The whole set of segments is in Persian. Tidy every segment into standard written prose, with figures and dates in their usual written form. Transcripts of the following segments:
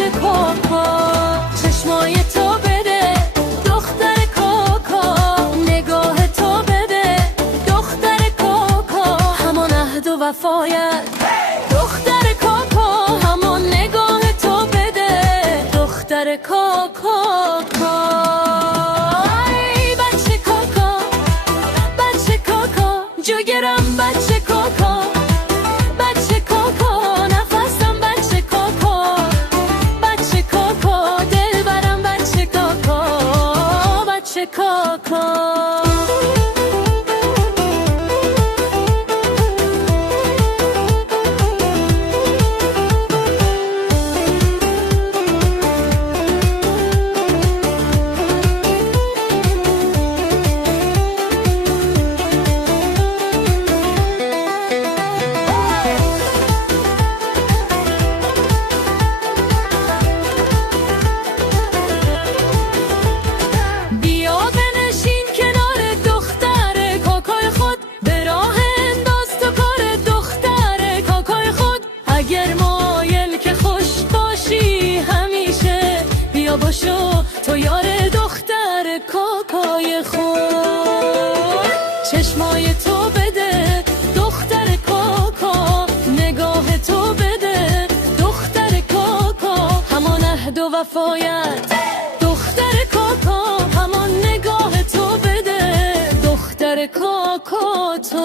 بچه کوکو، چشمای تو بده دختر کوکو، نگاه تو بده دختر کوکو، همان عهد و وفایت دختر کوکو، همان نگاه تو بده دختر کوکو. ای بچه کوکو، بچه کوکو، جگرم بچه کوکو، بچه کوکو، نفسم بچه کوکو، بچه کوکو، دلبرم بچه کوکو، بچه کوکو. باشو تو یار دختر کوکوی خود، چشمای تو بده دختر کوکو، نگاه تو بده دختر کوکو، همان عهد و وفایت دختر کوکو، همان نگاه تو بده دختر کوکو. تو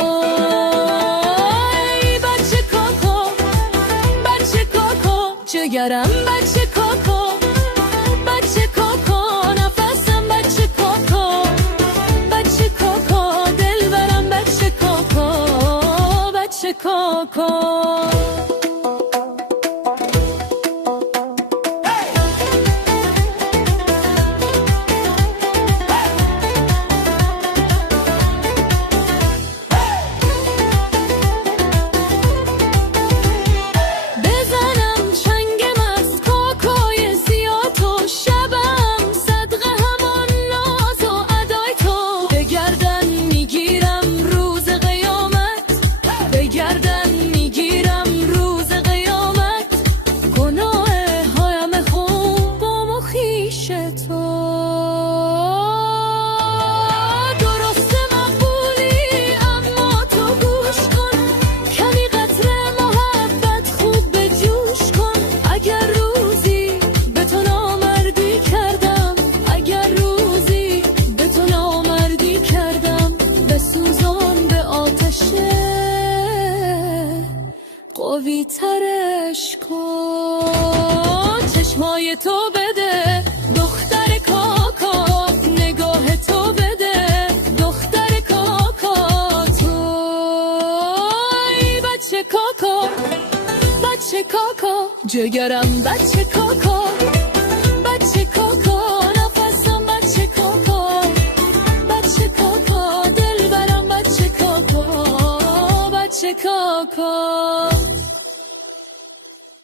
ای بچه کوکو، بچه کوکو، جگرم بچه کوکو، بچه کوکو، نفسم بچه کوکو، بچه کوکو، دلبرم بچه کوکو، بچه کوکو. قوی ترش کن، چشمای تو بده دختر کوکو، نگاه تو بده دختر کوکو. تو ای بچه کوکو، بچه کوکو، جگرم بچه کوکو، بچه کوکو، نفسم بچه کوکو، بچه کوکو، دلبرم بچه کوکو، بچه کوکو.